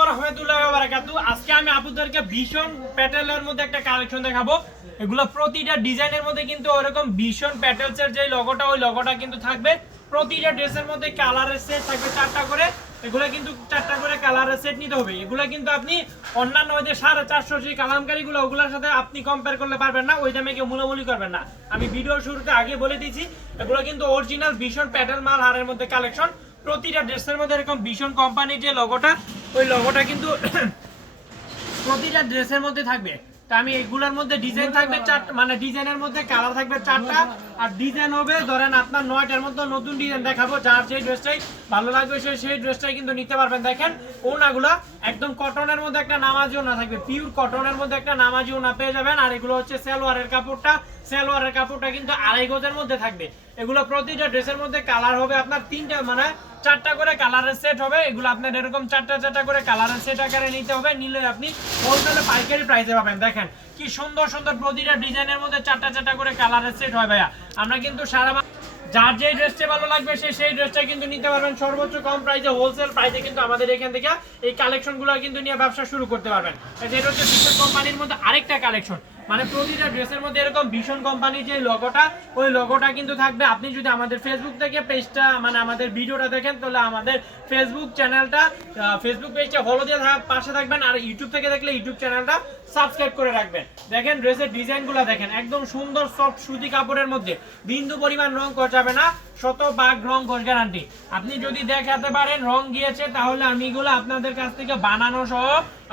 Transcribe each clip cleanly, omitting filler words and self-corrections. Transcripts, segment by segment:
ওয়া রাহমাতুল্লাহি ওয়া বারাকাতুহু। আজকে আমি আপনাদেরকে ভীষণ প্যাটেলের মধ্যে একটা কালেকশন দেখাবো। এগুলো প্রতিটা ডিজাইনের মধ্যে কিন্তু ওরকম ভীষণ প্যাটেলসের যে লগোটা, ওই লগোটা কিন্তু থাকবে। প্রতিটা ড্রেসের মধ্যে কালারের সেট থাকবে 4টা করে। এগুলো কিন্তু 4টা করে কালারের সেট নিতে হবে। এগুলো কিন্তু আপনি অন্যান্য ওই যে 450 যে কালামকারীগুলো, ওগুলোর সাথে আপনি কম্পেয়ার করলে পারবেন না, ওই দামে কেউ মূলামূলি করবেন না। আমি ভিডিও শুরুতে আগে বলে দিয়েছি, এগুলো কিন্তু অরিজিনাল ভীষণ প্যাটেল মাল হারের মধ্যে কালেকশন। প্রতিটা ড্রেসের মধ্যে এরকম ভীষণ কোম্পানির যে লগোটা, ওই লগোটা কিন্তু প্রতিটা ড্রেসের মধ্যে থাকবে। তা আমি এগুলোর মধ্যে ডিজাইন থাকবে 4, মানে ডিজাইনের মধ্যে কালার থাকবে 4টা, আর ডিজাইন হবে ধরেন আপনার 9টার মধ্যে নতুন ডিজাইন দেখাবো। যার যে ড্রেসটাই ভালো লাগবে সেই ড্রেসটাই কিন্তু নিতে পারবেন। দেখেন ওনাগুলা একদম কটনের মধ্যে একটা নামাজি ওনা থাকবে, পিওর কটনের মধ্যে একটা নামাজি ওনা পেয়ে যাবেন। আর এগুলো হচ্ছে সালোয়ারের কাপড়টা কিন্তু 2.5 গজের মধ্যে থাকবে। এগুলো প্রতিটা ড্রেসের মধ্যে কালার হবে আপনার 3টা, মানে 4টা করে কালারের সেট হবে। এগুলো আপনার এরকম 4টা করে কালারের সেট আকারে নিতে হবে। নিলে আপনি হোলসেলে পাইকারি প্রাইসে পাবেন। দেখেন কি সুন্দর সুন্দর প্রতিটা ডিজাইনের মধ্যে 4টা করে কালারের সেট হয় ভাইয়া। আমরা কিন্তু সারা যার যে ড্রেসটা ভালো লাগবে সেই ড্রেসটা কিন্তু নিতে পারবেন সর্বোচ্চ কম প্রাইসে, হোলসেল প্রাইসে কিন্তু আমাদের এখান থেকে এই কালেকশনগুলো কিন্তু নিয়ে ব্যবসা শুরু করতে পারবেন। এটা হচ্ছে ভীষণ কোম্পানির মধ্যে আরেকটা কালেকশন, মানে প্রতিটা ড্রেসের মধ্যে এরকম ভীষণ কোম্পানির যে লগোটা, ওই লগোটা কিন্তু থাকবে। আপনি যদি আমাদের ফেসবুক থেকে পেজটা, মানে আমাদের ভিডিওটা দেখেন, তাহলে আমাদের ফেসবুক পেজটা ফলো দিয়ে পাশে থাকবেন। আর ইউটিউব থেকে দেখলে ইউটিউব চ্যানেলটা সাবস্ক্রাইব করে রাখবেন। দেখেন ড্রেসের ডিজাইনগুলো দেখেন, একদম সুন্দর সফট সুতি কাপড়ের মধ্যে, বিন্দু পরিমাণ রং যাবে না, 100% রং কোষ গ্যারান্টি। আপনি যদি দেখাতে পারেন রং গিয়েছে, তাহলে আমি এগুলো আপনাদের কাছ থেকে বানানো সহ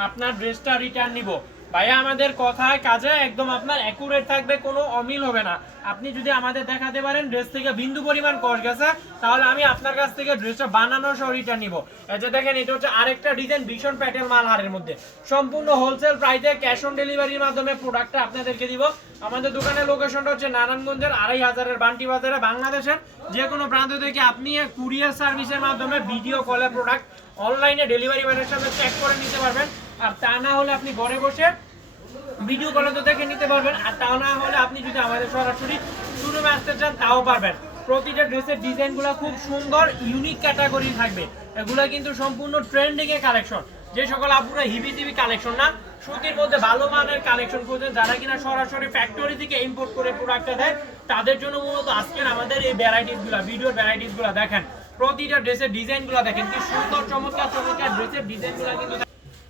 আপনার ড্রেসটা রিটার্ন নিব। ভাইয়া আমাদের কথায় কাজে একদম আপনার অ্যাকুরেট থাকবে, কোনো অমিল হবে না। আপনি যদি আমাদের দেখাতে পারেন ড্রেস থেকে বিন্দু পরিমাণ কষ গেছে, তাহলে আমি আপনার কাছ থেকে ড্রেসটা বানানো সহ রিটার্ন নিব। এই যে দেখেন, এটা হচ্ছে আরেকটা ডিজাইন ভীষণ প্যাটেল মালহারের মধ্যে, সম্পূর্ণ হোলসেল প্রাইসে ক্যাশ অন ডেলিভারির মাধ্যমে প্রোডাক্টটা আপনাদেরকে দিব। আমাদের দোকানের লোকেশনটা হচ্ছে নারায়ণগঞ্জের 2500 বান্টি বাজারে। বাংলাদেশের যে কোনো প্রান্ত থেকে আপনি কুরিয়ার সার্ভিসের মাধ্যমে ভিডিও কলে প্রোডাক্ট অনলাইনে ডেলিভারি ম্যানের সাথে চেক করে নিতে পারবেন। আর তা না হলে আপনি ঘরে বসে ভিডিও কলে তো দেখে নিতে পারবেন। আর তা না হলে আপনি যদি আমাদের সরাসরি শোরুমে আসতে চান, তাও পারবেন। প্রতিটা ড্রেসের ডিজাইনগুলো খুব সুন্দর, ইউনিক ক্যাটাগরি থাকবে। এগুলো কিন্তু সম্পূর্ণ ট্রেন্ডিং এর কালেকশন। যে সকল আপুরা হিবিজিবি কালেকশন না, সুতির মধ্যে ভালো মানের কালেকশন করছেন, যারা কিনা সরাসরি ফ্যাক্টরি থেকে ইম্পোর্ট করে প্রোডাক্টটা দেয়, তাদের জন্য মূলত আজকের আমাদের এই ভ্যারাইটিসগুলো, ভিডিওর ভ্যারাইটিসগুলো দেখেন। প্রতিটা ড্রেসের ডিজাইনগুলো দেখেন কি সুন্দর, চমৎকার ড্রেসের ডিজাইনগুলো কিন্তু।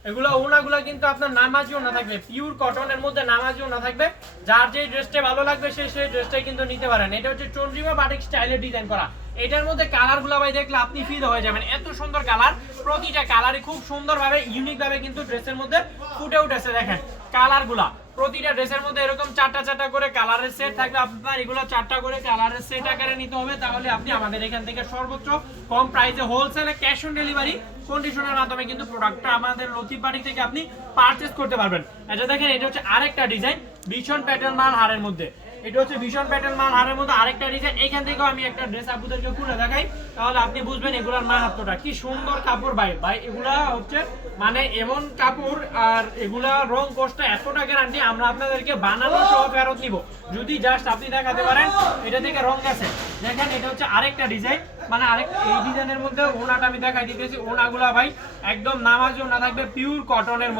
এগুলো ওনাগুলো কিন্তু আপনার নামাজি ওনা থাকবে, পিওর কটনের মধ্যে নামাজি ওনা থাকবে। যার যে ড্রেসটা ভালো লাগবে সেই ড্রেসটাই কিন্তু নিতে পারেন। এটা হচ্ছে চন্দ্রিমা বাটিক স্টাইলের ডিজাইন করা। এটার মধ্যে কালারগুলো ভাই দেখলে আপনি ফিল হয়ে যাবেন, এত সুন্দর কালার। প্রতিটা কালারই খুব সুন্দরভাবে ইউনিক ভাবে কিন্তু ড্রেসের মধ্যে ফুটে উঠেছে। দেখেন কালারগুলা, প্রতিটা ড্রেসের মধ্যে এরকম 4টা করে কালারের সেট থাকবে। আপনার এগুলো 4টা করে কালারের সেট আকারে নিতে হবে, তাহলে আপনি আমাদের এখান থেকে সর্বোচ্চ কম প্রাইসে হোলসেলে ক্যাশ অন ডেলিভারি কন্ডিশনের মাধ্যমে কিন্তু প্রোডাক্টটা আমাদের লতিফ বাটিক থেকে আপনি পারচেজ করতে পারবেন। এটা দেখেন, এটা হচ্ছে আরেকটা ডিজাইন ভীষণ প্যাটার্ন মাল হারের মধ্যে। এটা হচ্ছে ভীষণ প্যাটার্ন মাল হারের মধ্যে আরেকটা ডিজাইন। এখান থেকেও আমি একটা ড্রেস আপনাদেরকে খুলে দেখাই, তাহলে আপনি বুঝবেন এগুলার মাহাত্ম্যটা। কি সুন্দর কাপড় ভাই, এগুলা হচ্ছে মানে এমন কাপড়, আর এগুলা রং কষ্ট এতটা গ্যারান্টি। আমরা আপনাদেরকে বানানো সহ ফেরত নিব যদি জাস্ট আপনি দেখাতে পারেন এটা থেকে রং গেছে। দেখেন এটা হচ্ছে আরেকটা ডিজাইন, মানে এই ডিজাইনের মধ্যে ওনাটা আমি দেখাই দিতেছি। ওনাগুলা ভাই একদম নামাজি ওনা থাকবে, পিওর কটনের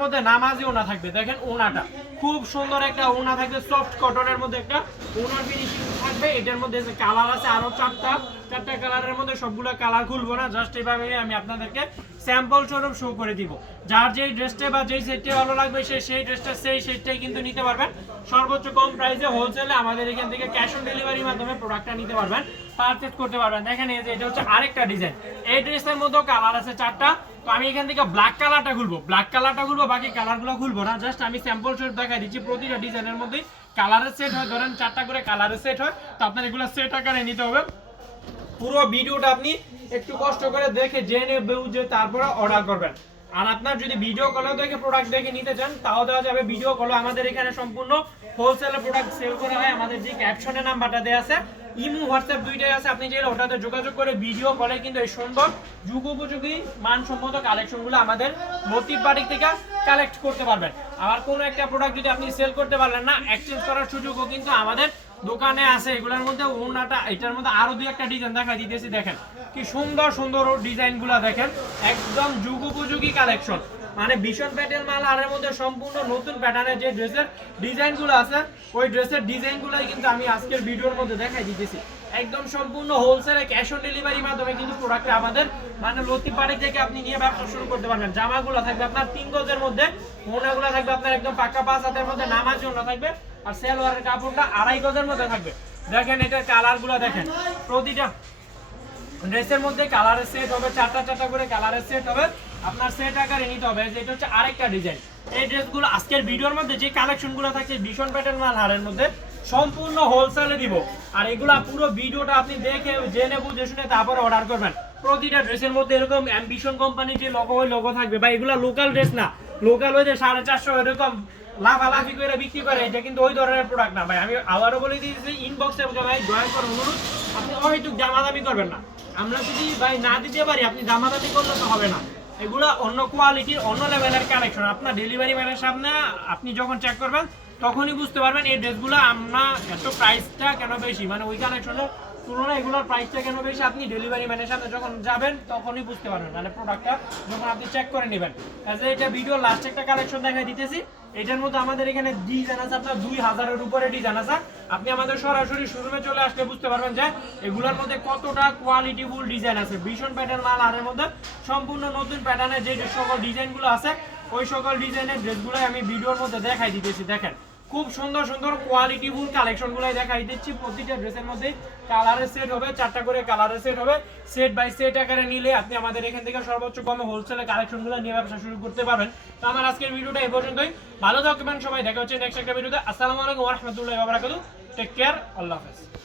মধ্যে নামাজি ওনা থাকবে। দেখেন ওনাটা খুব সুন্দর একটা ওনা থাকবে, সফট কটনের মধ্যে একটা ওনার ফিনিশিং থাকবে। এটার মধ্যে যে কালার আছে আরো 4টা কালারের মধ্যে, সবগুলো কালার খুলবো না, জাস্ট এইভাবে আমি আপনাদেরকে স্যাম্পল স্বরূপ শো করে দিব। যার যেই ড্রেসটা বা যেই সেটটা ভালো লাগবে সেই ড্রেসটা সেই সেটটাই কিন্তু নিতে পারবেন সর্বোচ্চ কম প্রাইসে হোলসেলে। আমাদের এখান থেকে ক্যাশ অন ডেলিভারির মাধ্যমে প্রোডাক্টটা নিতে পারবেন, পারচেজ করতে পারবেন। দেখেন এই যে এটা হচ্ছে আরেকটা ডিজাইন। এই ড্রেসের মধ্যেও কালার আছে 4টা। তো আমি এখান থেকে ব্ল্যাক কালারটা খুলবো, বাকি কালারগুলো খুলবো না, জাস্ট আমি স্যাম্পল স্বরূপ দেখাই দিচ্ছি। প্রতিটা ডিজাইনের মধ্যে কালারের সেট হয়, ধরেন 4টা করে কালারের সেট হয়, তো আপনার এগুলো সেট আকারে নিতে হবে। পুরো ভিডিওটা আপনি একটু কষ্ট করে দেখে জেনে বুঝে তারপরে অর্ডার করবেন। আর আপনার যদি ভিডিও কলেও দেখে প্রোডাক্ট দেখে নিতে চান, তাও দেওয়া যাবে। ভিডিও কলে আমাদের এখানে সম্পূর্ণ হোলসেলে প্রোডাক্ট সেল করা হয়। আমাদের যে ক্যাপশনে নাম্বারটা দেওয়া আছে, ইমো হোয়াটসঅ্যাপ দুইটাই আছে, আপনি চাইলে ওটাতে যোগাযোগ করে ভিডিও কলে কিন্তু এই সুন্দর যুগোপযোগী মানসম্মত কালেকশনগুলো আমাদের লতিফ বাটিক থেকে কালেক্ট করতে পারবেন। আবার কোনো একটা প্রোডাক্ট যদি আপনি সেল করতে পারলেন না, এক্সচেঞ্জ করার সুযোগও কিন্তু আমাদের দোকানে আছে এগুলোর মধ্যে ওনাটা এটার মধ্যে আরো দুই একটা ডিজাইন দেখা দিতেছি দেখেন কি সুন্দর সুন্দর ডিজাইনগুলো দেখেন একদম যুগোপযোগী কালেকশন মানে ভীষণ প্যাটেল মাল আরের মধ্যে সম্পূর্ণ নতুন প্যাটার্নের যে ড্রেসের ডিজাইনগুলো আছে ওই ড্রেসের ডিজাইনগুলোই কিন্তু আমি আজকের ভিডিওর মধ্যে দেখাই দিতেছি একদম সম্পূর্ণ হোলসেলে ক্যাশ অন ডেলিভারি মাধ্যমে কিন্তু প্রোডাক্ট আমাদের মানে লতিপাড়ি থেকে আপনি নিয়ে ব্যবসা শুরু করতে পারবেন জামাগুলো থাকবে আপনার 3 গজের মধ্যে মোনাগুলো থাকবে আপনার একদম পাক্কা 5 হাতের মধ্যে নামার জন্য থাকবে আর সালোয়ারের কাপড়টা 2.5 গজের মধ্যে থাকবে দেখেন এটার কালারগুলো দেখেন প্রতিটা ড্রেসের মধ্যে কালারের সেট হবে চারটা করে কালারের সেট হবে আপনার সেট আকারে নিতে হবে যেটা হচ্ছে আরেকটা ডিজাইন এই ড্রেসগুলো আজকের ভিডিওর মধ্যে যে কালেকশনগুলো থাকছে ভীষণ প্যাটার্ন মাল হারের মধ্যে সম্পূর্ণ হোলসেলে দিব আর এগুলা পুরো ভিডিওটা আপনি দেখে জেনে বুঝে শুনে তারপরে অর্ডার করবেন প্রতিটা ড্রেসের মধ্যে এরকম অ্যাম্বিশন কোম্পানির যে লোগো ওই লোগো থাকবে বা এগুলা লোকাল ড্রেস না লোকাল ওই যে 450 এরকম লাফালাফি করে বিক্রি করে এটা কিন্তু ওই ধরনের প্রোডাক্ট না ভাই আমি আবারও বলে দিয়েছি ইনবক্সে ভাই জয়েন করার অনুরোধ আপনি অহেতুক দামাদামি করবেন না আমরা যদি ভাই না দিতে পারি আপনি দামাদামি করলে তো হবে না এগুলা অন্য কোয়ালিটির অন্য লেভেলের কালেকশন আপনার ডেলিভারি ম্যানের সামনে আপনি যখন চেক করবেন তখনই বুঝতে পারবেন এই ড্রেসগুলো আমরা এত প্রাইসটা কেন বেশি মানে ওই কালেকশনের তুলনায় এগুলোর প্রাইসটা কেন বেশি আপনি ডেলিভারি ম্যানের সাথে যখন যাবেন তখনই বুঝতে পারবেন মানে প্রোডাক্টটা যখন আপনি চেক করে নেবেন এটা ভিডিও লাস্ট একটা কালেকশন দেখাই দিতেছি এটার মধ্যে আমাদের এখানে ডিজাইন আছে আপনার 2000-এর উপরে ডিজাইন আছে আপনি আমাদের সরাসরি শোরুমে চলে আসলে বুঝতে পারবেন যে এগুলোর মধ্যে কতটা কোয়ালিটিফুল ডিজাইন আছে ভীষণ প্যাটার্ন মাল আরের মধ্যে সম্পূর্ণ নতুন প্যাটার্নের যে সকল ডিজাইনগুলো আছে ওই সকল ডিজাইনের ড্রেসগুলোই আমি ভিডিওর মধ্যে দেখাই দিতেছি দেখেন খুব সুন্দর সুন্দর কোয়ালিটিফুল কালেকশনগুলোই দেখাই দিচ্ছি প্রতিটা ড্রেসের মধ্যে কালারের সেট হবে 4টা করে কালারের সেট হবে সেট বাই সেট আকারে নিলে আপনি আমাদের এখান থেকে সর্বোচ্চ কমে হোলসেলে কালেকশনগুলো নিয়ে ব্যবসা শুরু করতে পারবেন তো আমার আজকের ভিডিওটা এই পর্যন্তই ভালো থাকবেন সবাই দেখা হচ্ছে নেক্সট একটা ভিডিওতে আসসালামু আলাইকুম ওয়া রাহমাতুল্লাহি ওয়া বারাকাতুহু টেক কেয়ার আল্লাহ হাফেজ